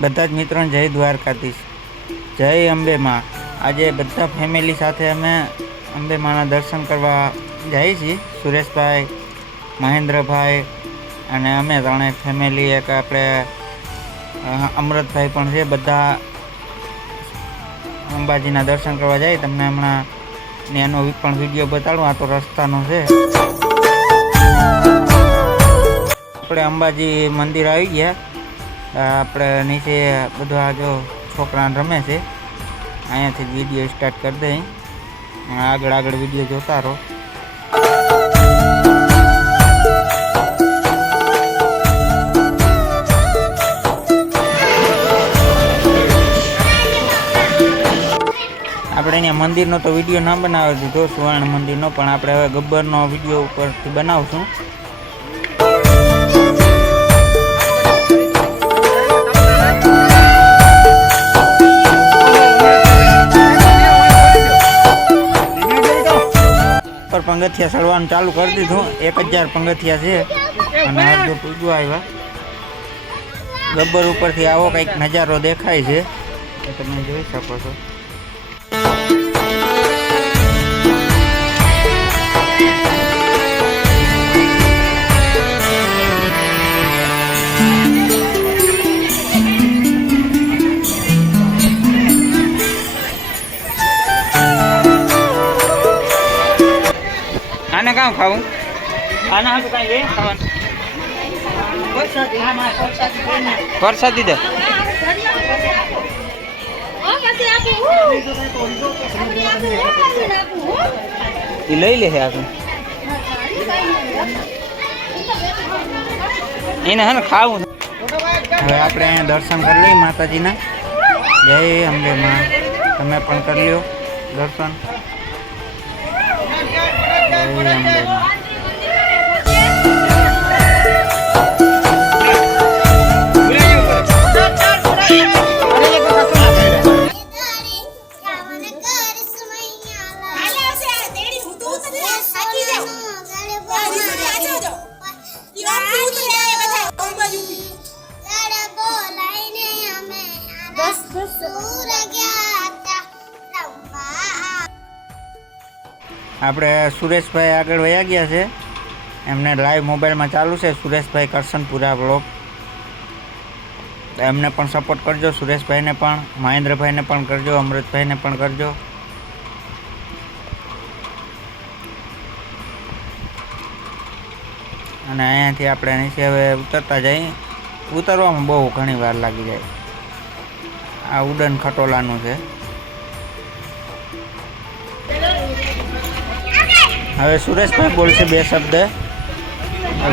બધા જ મિત્રોને જય દ્વારકાધીશ. જય અંબે માં આજે બધા ફેમિલી સાથે અમે અંબે માના દર્શન કરવા જઈએ છીએ. સુરેશભાઈ, મહેન્દ્રભાઈ અને અમે ત્રણે ફેમિલી એક આપણે અમૃતભાઈ પણ છે. બધા અંબાજીના દર્શન કરવા જાય. તમને હમણાં ને એનો પણ વીડિયો બતાડું. આ તો રસ્તાનો છે. આપણે અંબાજી મંદિર આવી ગયા. આપણે નીચે બધા જો છોકરાને રમે છે. અહીંયાથી વીડિયો સ્ટાર્ટ કરી દઈ આગળ આગળ વીડિયો જોતા રહો. આપણે અહીંયા મંદિરનો તો વીડિયો ના બનાવ્યો દીધો સુવર્ણ મંદિરનો, પણ આપણે હવે ગબ્બરનો વીડિયો ઉપરથી બનાવશું. પંગથિયા ચડવાનું ચાલુ કરી દીધું. એક હજાર પંગથિયા છે. અને અડધું પૂજવા આવ્યા. ગબ્બર ઉપરથી આવો, કંઈક નજારો દેખાય છે. તમે જોઈ શકો છો. આને ખાવું. આના હાટું કાંઈ લે ખાવાનું? પરસાદી દે. એ લઈ લે છે આપણે એને હે ને ખાવું. હવે આપણે અહીંયા દર્શન કરી લઈએ માતાજીના. જય અંબે માં. તમે પણ કરી લ્યો દર્શન. જય અંબે સુરેશભાઈ આગળ વયા ગયા છે. એમને લાઈવ મોબાઈલમાં ચાલુ છે. સુરેશભાઈ કરશનપુરા બ્લોક એમને પણ સપોર્ટ કરજો. સુરેશભાઈને પણ, મહેન્દ્રભાઈને પણ કરજો, અમૃતભાઈને પણ કરજો. અને અહીંયાથી આપણે નીચે હવે ઉતરતા જઈએ ઉતરવામાં બહુ ઘણી વાર લાગી જાય. આ ઉડન ખટોલાનું છે. હવે સુરેશભાઈ બોલશે બે શબ્દ.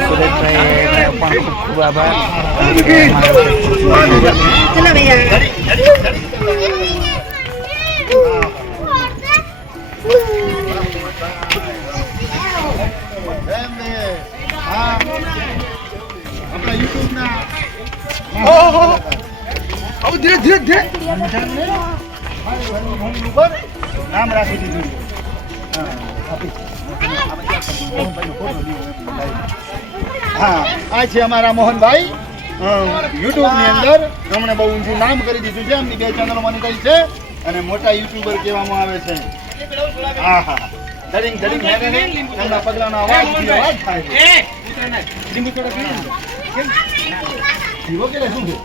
સુરેશભાઈ પણ ખૂબ ખૂબ આભાર. ધીરે ધીરે ધીરે. નામ રાખી દીધું. હા આ છે અમારા મોહનભાઈ. યુટ્યુબની અંદર અમને બહુ ઊંચું નામ કરી દીધું છે. એમની બે ચેનલો કઈ છે અને મોટા યુટ્યુબર કહેવામાં આવે છે. હા હા ધડીંગ ધડીંગ હેરે ને એમના પગલાનો અવાજ અવાજ થાય છે. લીંબુ થોડો કેમ? પીવો કે શું છે?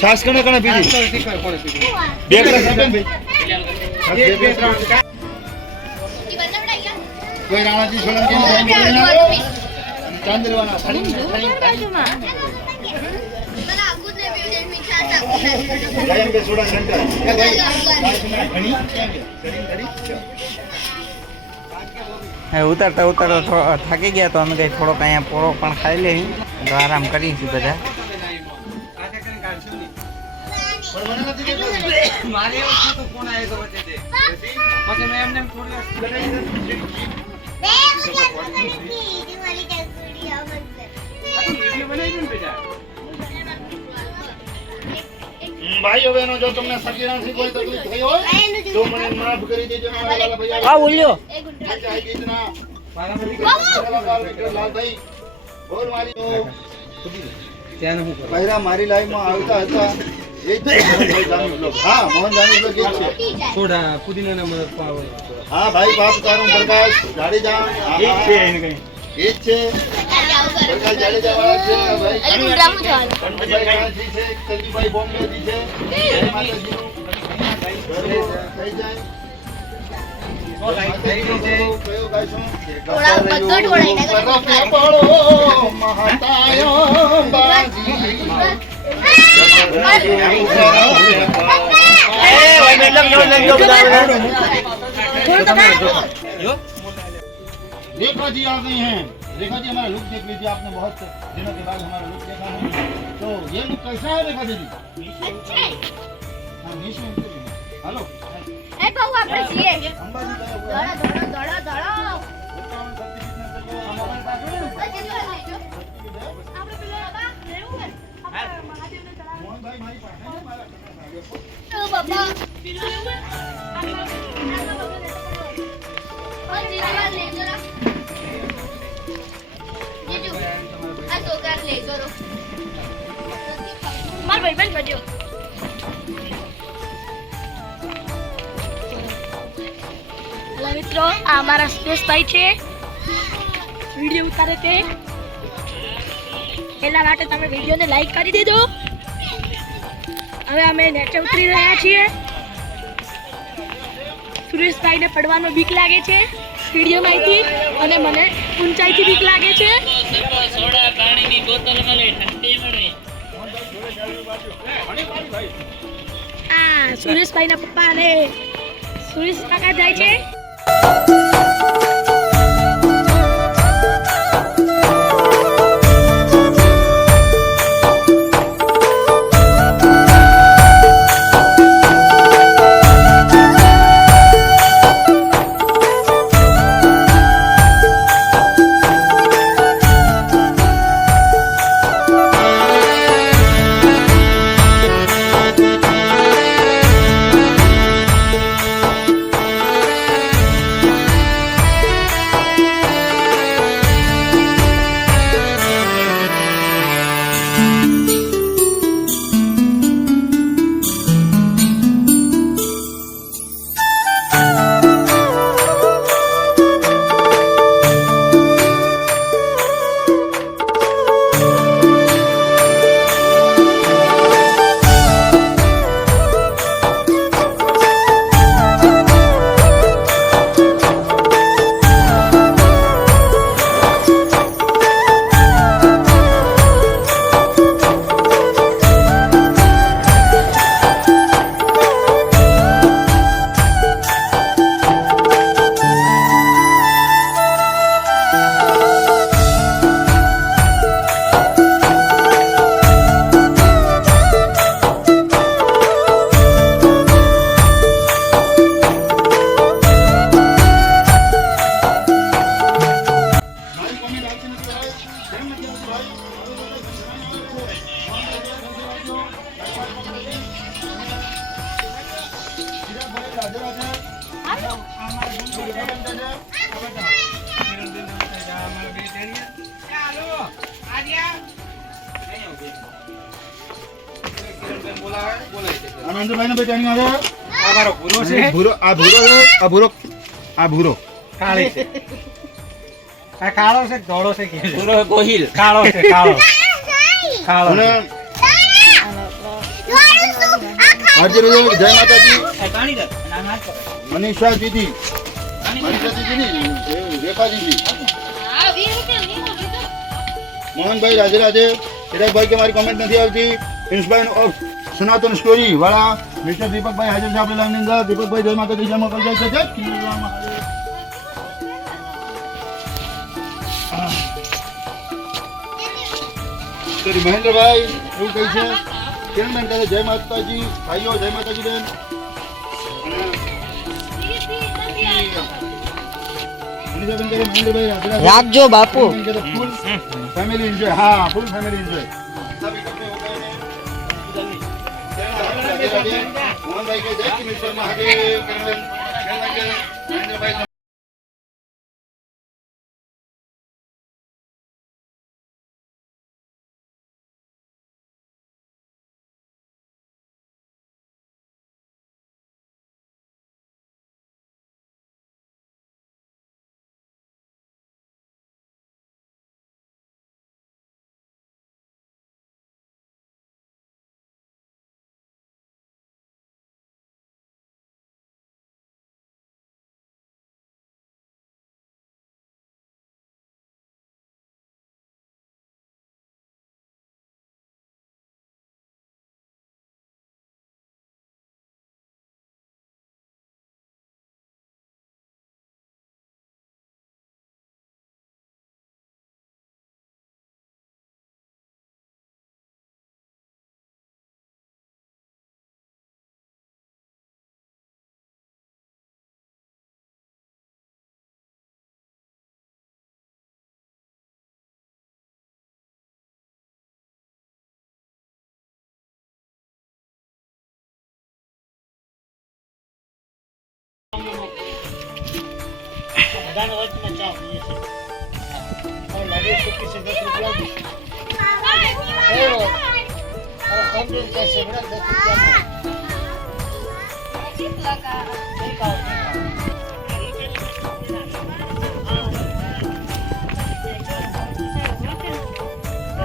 છાસ કણે કણે પીધી? બે કલાક ભાઈ? ઉતરતા ઉતરતા થાકી ગયા તો અમે કંઈ થોડોક અહીંયા પોળો પણ ખાઈ લે તો આરામ છીએ બધા. મારે એવું તે. પછી મેં એમને ભાઈઓ બહેનો જો તમને સગીરાથી કોઈ તકલીફ થઈ હોય તો મને માફ કરી દેજો મારા ભાઈ આ ઉલ્યો આજે ગીતના મારા બધી કલાકાર વિક્રમ લાલભાઈ બોલ મારી. ત્યાંનું પહેલા મારી લાઈફમાં આવતા હતા. હા મોહન જાની એ છે થોડા પુદીનાના મદદ પાવ. હા ભાઈ બાપ તારું પ્રકાશ જાડેજા એ જ છે એને કઈ. એ છે પ્રકાશ જાડેજા વાળા છે ભાઈ ડ્રામો બોમ્બેજી જય માતાજીનું થઈ જાય મહાતાયો. रेखा जी आ गई हैं। रेखा जी हमारा लुक देख लीजिए आपने बहुत दिनों के बाद हमारा लुक देखा है। तो ये लुक कैसा है रेखा दीदी हाँ, हेलो। ए बहू आप માર ભાઈ બેન ભજો મિત્રો, આ અમારા સુરેશભાઈ છે. વીડિયો ઉતારે તે. એના માટે તમે વિડીયોને લાઈક કરી દેજો. હવે અમે નેચે ઉતરી રહ્યા છીએ. સુરેશભાઈને પડવાનો બીક લાગે છે વિડીયોમાંથી અને મને ઊંચાઈથી બીક લાગે છે. આ સુરેશભાઈના પપ્પા અને સુરેશ કાકા જાય છે. આનંદભાઈને ભાઈ બેટાની હારે. આ મારો ભૂરો છે? ભૂરો આ ભૂરો છે, આ ભૂરો? આ ભૂરો. કાળી છે. આ કાળો છે ધોળો છે કે ભૂરો ગોહિલ કાળો છે કાળો. કાળો જય માતાજી મનીષા દીદી મનીષા દીદી નહીં, એ રેખા દીદી આ 20 રૂપિયા નહીં લીધો મોહનભાઈ રાધે રાધે. ચિરાગભાઈ કે મારી કોમેન્ટ નથી આવતી. પ્રિન્સભાઈ ઓફ. સનાતન સ્ટોરી વાળા મિસ્ટર દીપકભાઈ હાજર છે આપણે લાઈનની અંદર. દીપકભાઈ જય માતા જય મોકલ જાય છે મહેન્દ્રભાઈ એવું કહે છે. કિરણબેન કહે જય માતાજી ભાઈઓ જય માતાજી બેન. રાખજો બાપુ. ફેમિલી એન્જોય હા ફૂલ ફેમિલી એન્જોય મોહનભાઈ કે જય કિમેશ્વર મહાદેવ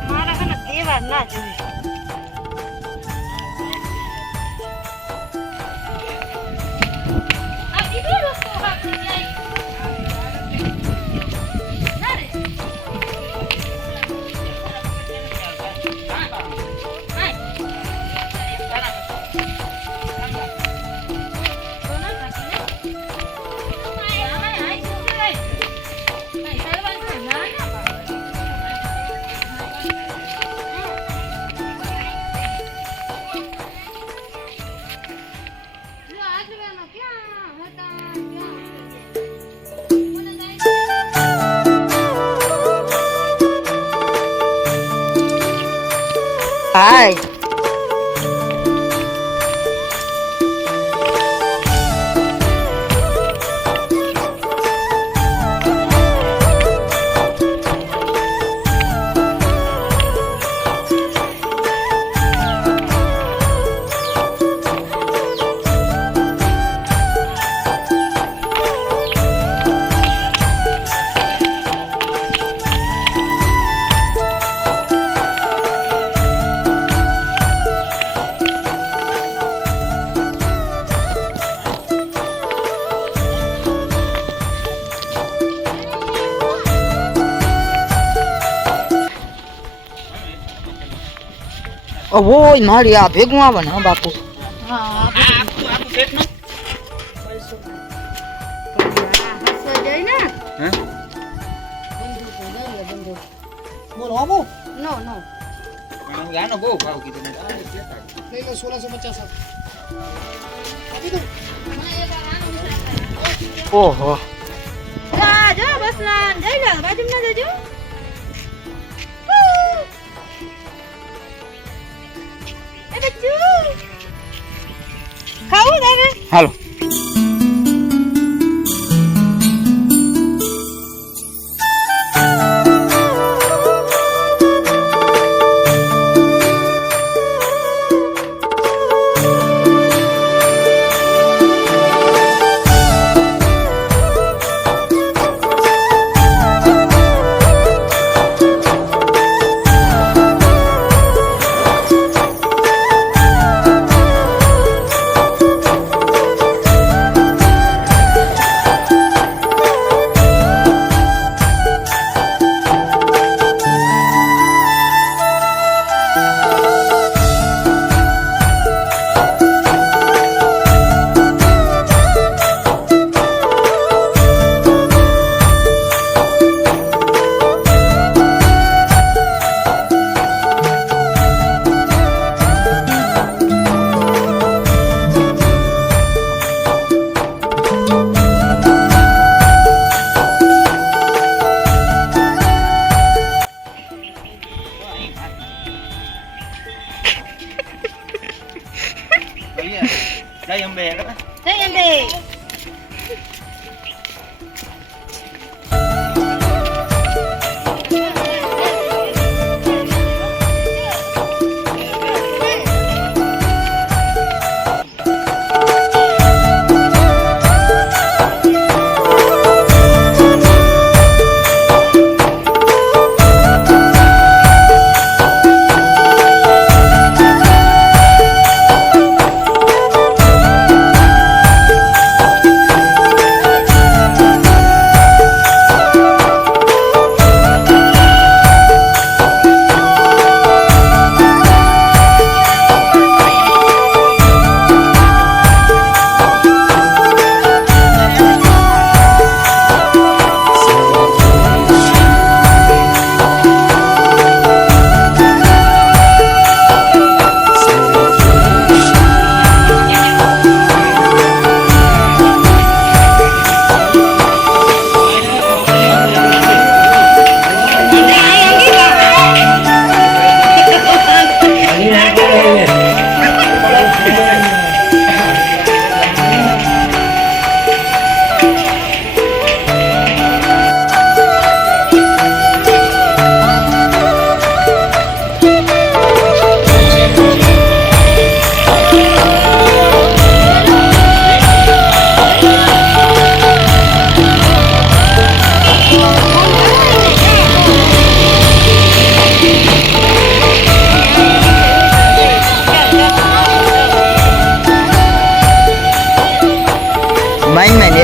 મારા દેવા ના જોઈએ. હાય ઓય મારી આ ભેગું આવે ને હા બાપુ. ઓહો. જો બસ ના જઈ લે બાજુ ના જજો. ખાવું હાલો જય અંબે જય અંબે